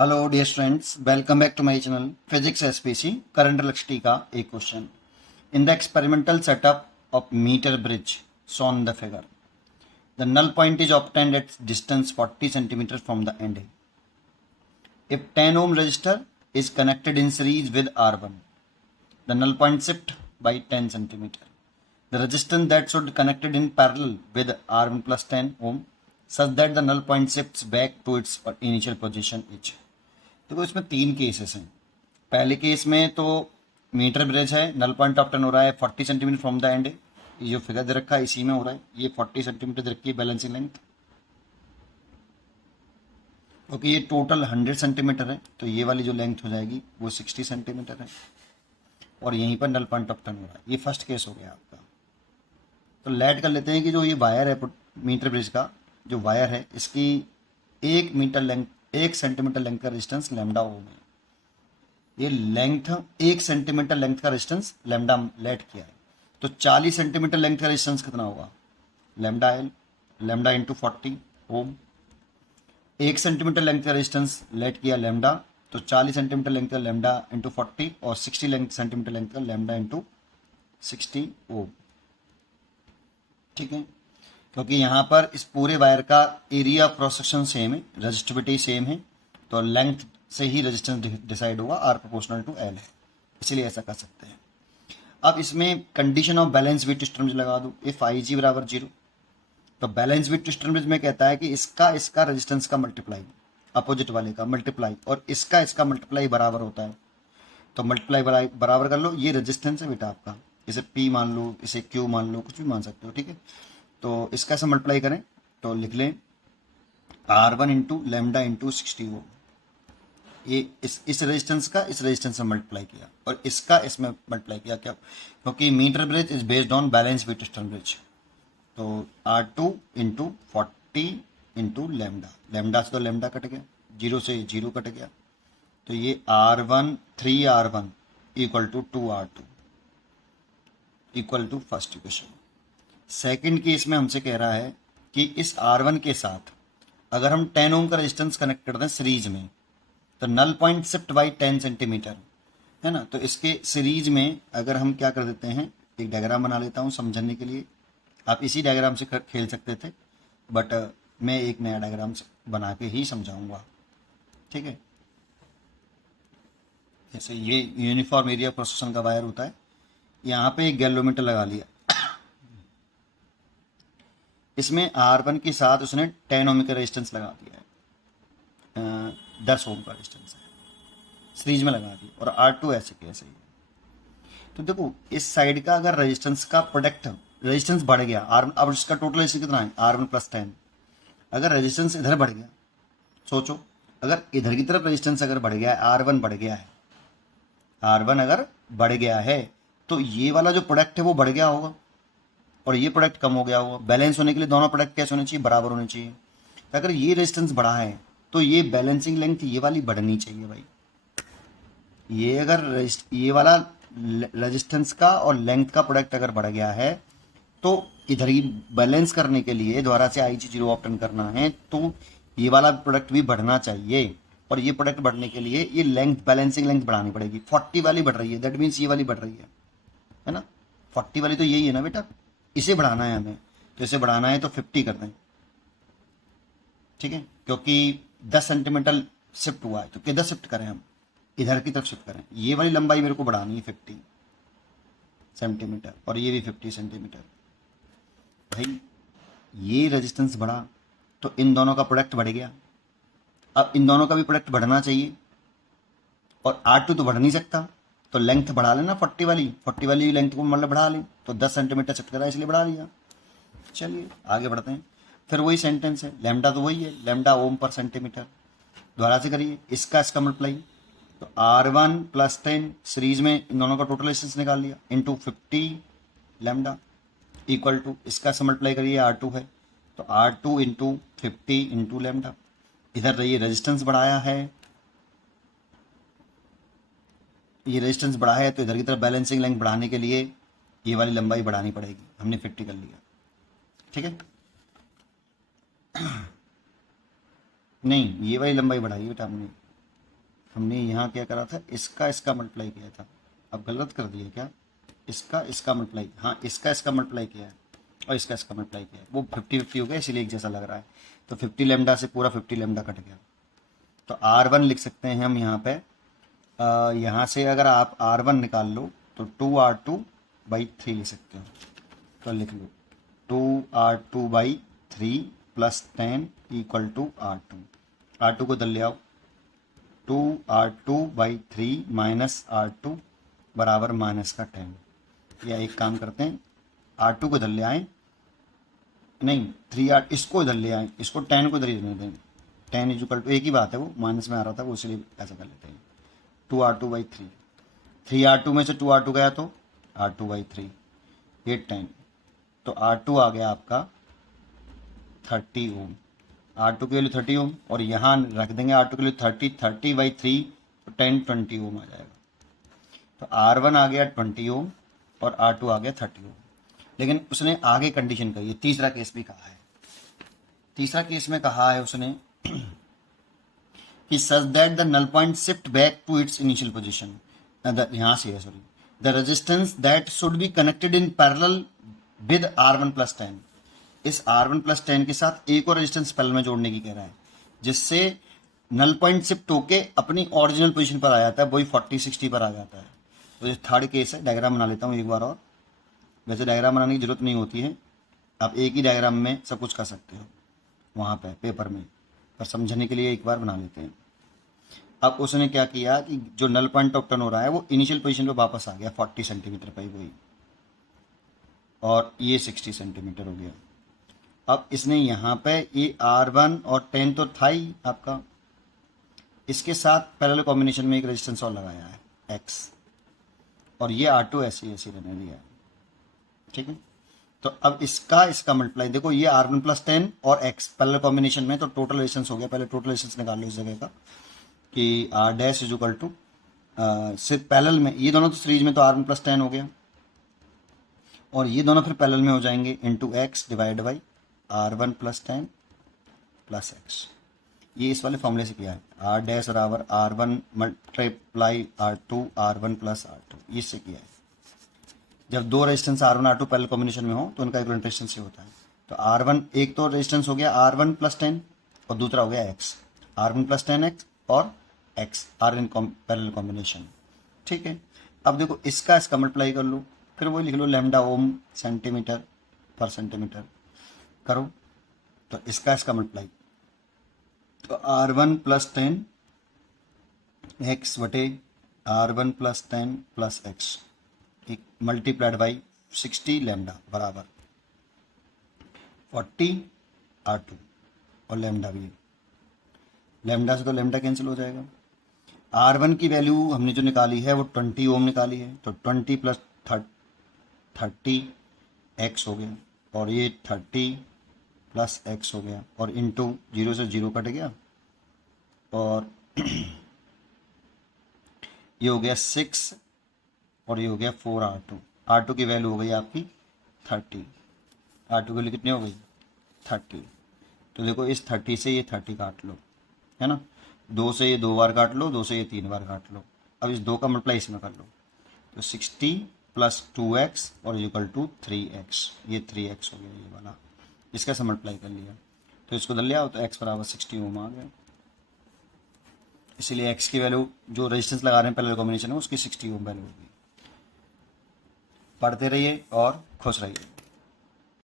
Hello dear students, welcome back to my channel physics SPC current electricity का एक question. In the experimental setup of metre bridge shown the figure, the null point is obtained at distance 40 centimetre from the end. If 10 ohm resistor is connected in series with R1, the null point shift by 10 centimeter. The resistance that should connected in parallel with R1 plus 10 ohm such that the null point shifts back to its initial position is। देखो इसमें तीन cases हैं। पहले case में तो metre bridge है, null point obtain हो रहा है 40 सेंटीमीटर फ्रॉम द एंड। ये जो फिगर दे रखा है इसी में हो रहा है। ये 40 सेंटीमीटर दे रखी है बैलेंसिंग लेंथ, क्योंकि ये टोटल 100 सेंटीमीटर है तो ये वाली जो लेंथ हो जाएगी वो 60 सेंटीमीटर है। और यहीं पर नल पॉइंट ऑप्टेन हो रहा है। ये फर्स्ट केस हो गया आपका। तो लेट कर लेते हैं कि जो ये वायर है मीटर ब्रिज का जो वायर है इसकी 1 सेंटीमीटर लेंथ का रेजिस्टेंस लैम्डा ओम है। ये लेंथ 1 सेंटीमीटर लेंथ का रेजिस्टेंस लैम्डा लेट किया है, तो 40 सेंटीमीटर लेंथ का रेजिस्टेंस कितना होगा? लैम्डा एल, लैम्डा इंटू 40 ओम। 1 सेंटीमीटर लेंथ का रेजिस्टेंस लेट किया लैम्डा, तो 40 सेंटीमीटर लेंथ का लैम्डा इंटू 40 और 60 सेंटीमीटर लेंथ का लैम्डा इंटू 60 ओम। ठीक है, क्योंकि यहाँ पर इस पूरे वायर का एरिया क्रॉस सेक्शन सेम है, रेजिस्टिविटी सेम है, तो लेंथ से ही रेजिस्टेंस डिसाइड होगा, आर प्रोपोर्शनल टू एल है, इसीलिए ऐसा कर सकते हैं। अब इसमें condition of balance with twister लगा दो, इफ आई जी बराबर 0, तो बैलेंस विथ ट्विस्टर में कहता है कि इसका रेजिस्टेंस का मल्टीप्लाई, अपोजिट वाले का मल्टीप्लाई, और इसका मल्टीप्लाई बराबर होता है, तो मल्टीप्लाई बराबर कर लो। ये रेजिस्टेंस है बेटा आपका, इसे P मान लो, इसे Q मान लो, कुछ भी मान सकते हो। ठीक है, तो इसका ऐसा मल्टीप्लाई करें तो लिख लें R1 इंटू लैम्डा इंटू 60 ओम। ये इस रेजिस्टेंस का इस रेजिस्टेंस से मल्टीप्लाई किया और इसका इसमें मल्टीप्लाई किया। क्या? क्योंकि metre bridge is based on balance with twister bridge. तो R2 into 40 into lambda, lambda से तो लैम्डा कट गया, 0 से 0 कट गया, तो ये R1 3R1 equal to 2R2 equal to first equation. Second case में हमसे कह रहा है कि इस R1 के साथ अगर हम 10 ओम का रेजिस्टेंस कनेक्ट कर दें सीरीज में, तो null point shift by 10 centimetre है ना। तो इसके सीरीज में अगर हम क्या कर देते हैं, एक डायग्राम बना लेता हूँ समझने के लिए। आप इसी डायग्राम से खेल सकते थे, बट मैं एक नया डायग्राम बना के ही समझाऊंगा। ठीक है, जैसे ये यूनिफॉर्म एरिया प्रोसेशन का वायर होता है, यहाँ पे एक गैल्वेमीटर लगा लिया, इसमें R1 के साथ उसने 10 ओम का रेजिस्टेंस लगा दिया है, 10 ओम का रेजिस्टेंस है, सीरीज में लगा दिया, और R2 ऐसे के ऐसे ही है। तो देखो इस साइड का अगर रेजिस्टेंस का प्रोडक्ट रेजिस्टेंस बढ़ गया R1, अब इसका टोटल रेजिस्टेंस कितना है R1 प्लस 10, अगर रेजिस्टेंस इधर बढ़ गया, सोचो अगर इधर की तरफ रेजिस्टेंस अगर बढ़ गया है, R1 बढ़ गया है, R1 अगर बढ़ गया है तो ये वाला जो प्रोडक्ट है वो बढ़ गया होगा और ये प्रोडक्ट कम हो गया होगा। बैलेंस होने के लिए दोनों प्रोडक्ट कैसे होने चाहिए? बराबर होने चाहिए। तो अगर ये रेजिस्टेंस बढ़ा है तो ये बैलेंसिंग लेंथ ये वाली बढ़नी चाहिए भाई। ये अगर ये वाला रेजिस्टेंस का और लेंथ का प्रोडक्ट अगर बढ़ गया है तो इधर ही बैलेंस करने के लिए दोबारा से आई जी 0 ऑप्टन करना है, तो ये वाला प्रोडक्ट भी बढ़ना चाहिए। और ये प्रोडक्ट बढ़ने के लिए ये लेंथ, बैलेंसिंग लेंथ बढ़ानी पड़ेगी। 40 वाली बढ़ रही है, दैट मीन्स ये वाली बढ़ रही है ना। 40 वाली तो यही है ना बेटा, इसे बढ़ाना है हमें, तो इसे बढ़ाना है तो 50 कर दें। ठीक है, क्योंकि 10 सेंटीमीटर शिफ्ट हुआ है तो किधर शिफ्ट करें हम? इधर की तरफ शिफ्ट करें। ये वाली लंबाई मेरे को बढ़ानी है 50 सेंटीमीटर और ये भी 50 सेंटीमीटर। भाई ये रेजिस्टेंस बढ़ा तो इन दोनों का प्रोडक्ट बढ़ गया, अब इन दोनों का भी प्रोडक्ट बढ़ना चाहिए, और R2 तो बढ़ नहीं सकता, तो लेंथ बढ़ा लेना 40 वाली लेंथ को मतलब बढ़ा लें, तो 10 सेंटीमीटर शिफ्ट करा इसलिए बढ़ा लिया। चलिए आगे बढ़ते हैं। फिर वही सेंटेंस है, लैम्डा तो वही है, लैम्डा ओम पर सेंटीमीटर। दोबारा से करिए, इसका मल्टीप्लाई, तो R1 प्लस 10 सीरीज में इन दोनों का टोटल रेजिस्टेंस निकाल लिया इंटू 50 लैम्डा इक्वल टू इसका से मल्टीप्लाई करिए, R2 है तो R2 इंटू 50 इंटू लैम्डा। इधर रहिए रेजिस्टेंस बढ़ाया है, ये रेजिस्टेंस बढ़ा है तो इधर की तरफ बैलेंसिंग लेंथ बढ़ाने के लिए ये वाली लंबाई बढ़ानी पड़ेगी। हमने 50 कर लिया। ठीक है, नहीं ये वाली लंबाई बढ़ाई बेटा हमने, हमने यहाँ क्या करा था, इसका मल्टीप्लाई किया था। अब गलत कर दिया क्या, इसका मल्टीप्लाई, हाँ इसका मल्टीप्लाई किया है और इसका मल्टीप्लाई किया है, वो 50-50 हो गया इसीलिए एक जैसा लग रहा है। तो 50 लेमडा से पूरा 50 लेमडा कट गया। तो R1 लिख सकते हैं हम यहाँ पे, यहाँ से अगर आप R1 निकाल लो तो 2R2/3 लिख सकते हो। तो लिख लो 2R2/3 + 10 = R2। R2 को इधर ले आओ, 2R2/3 - R2 बराबर -10। या एक काम करते हैं, R2 को इधर ले आएँ, नहीं 3R, इसको इधर ले आएँ, इसको 10 को इधर ही दें। 10 = एक ही बात है, वो माइनस में आ रहा था वो, इसलिए ऐसा कर लेते हैं। 2R2/3, 3R2 में से 2R2 गया तो R2/3, ये 10। तो R2 आ गया आपका 30 ओम। R2 की वैल्यू 30 ओम, और यहाँ रख देंगे R2 के लिए 30/3, तो 10-20 ओम आ जाएगा। तो R1 आ गया 20 ओम और R2 आ गया 30 ओम। लेकिन उसने आगे कंडीशन कही है, तीसरा केस भी कहा है। तीसरा केस में कहा है उसने कि such that the null point shift back to its initial position, यहाँ से है sorry, the resistance that should be connected in parallel with R1 + 10। इस R1 + 10 के साथ एक और रेजिस्टेंस पैरेलल में जोड़ने की कह रहा है, जिससे नल पॉइंट शिफ्ट होके अपनी ओरिजिनल पोजीशन पर आ जाता है, वही 40-60 पर आ जाता है। तो ये थर्ड केस है। डायग्राम बना लेता हूँ एक बार और, वैसे डायग्राम बनाने की जरूरत नहीं होती है, आप एक ही डायग्राम में सब कुछ कर सकते हो वहाँ पे पेपर में, पर समझने के लिए एक बार बना लेते हैं। अब उसने क्या किया कि जो नल पॉइंट ऑफ टर्न हो रहा है वो इनिशियल पोजीशन पे वापस आ गया 40 सेंटीमीटर पर वही, और ये 60 सेंटीमीटर हो गया। अब इसने यहाँ पे ये R1 और 10 तो था ही आपका, इसके साथ पैरेलल कॉम्बिनेशन में एक रेजिस्टेंस और लगाया है X, और ये R2 ऐसे ऐसे रहने दिया है, ठीक है। तो अब इसका मल्टीप्लाई देखो, ये R1 + 10 और X पैरेलल कॉम्बिनेशन में, तो टोटल रेजिस्टेंस हो गया। पहले टोटल रेजिस्टेंस निकाल लो इस जगह का कि R' सिर्फ पैरेलल में, ये दोनों तो सीरीज में, तो R1 + 10 हो गया, और ये दोनों फिर पैरेलल में हो जाएंगे into X divide by R1 + 10 + X। ये इस वाले फॉर्मूले से किया है, R' बराबर R1 × R2 R1 + R2, इससे किया है। जब दो resistance R1 R2 parallel combination में हो तो उनका इक्विवेलेंट रेजिस्टेंस ये होता है। तो R1, एक तो रेजिस्टेंस हो गया R1 + 10 और दूसरा हो गया X, R1 + 10X और X R in parallel combination, ठीक है। अब देखो इसका मल्टीप्लाई कर लो, फिर वो लिख लो लैम्डा ओम सेंटीमीटर पर सेंटीमीटर करो, तो इसका मल्टीप्लाई, तो R1 + 10 X बटे R1 + 10 + X multiplied by 60 lambda बराबर 40 R2, और लैम्डा भी है, लैम्डा से तो लैम्डा कैंसिल हो जाएगा। R1 की वैल्यू हमने जो निकाली है वो 20 ओम निकाली है, तो 20 + 30 X हो गया, और ये 30 + X हो गया, और इंटू 0 से 0 कट गया, और ये हो गया 6, और ये हो गया 4 R2। R2 की वैल्यू हो गई आपकी 30, R2 की वैल्यू कितनी हो गई 30। तो देखो इस 30 से ये 30 काट लो, है ना, 2 से ये 2 बार काट लो, 2 से ये 3 बार काट लो। अब इस 2 का मल्टीप्लाई इसमें कर लो, तो 60 + 2X और = 3X, ये 3X हो गया ये वाला, इसका से मल्टीप्लाई कर लिया, तो इसको दल लिया, तो X बराबर 60 ओम आ गया। इसीलिए X की वैल्यू जो रेजिस्टेंस लगा रहे हैं पैरेलल कॉम्बिनेशन में उसकी 60 ओम वैल्यू होगी। पढ़ते रहिए और खुश रहिए।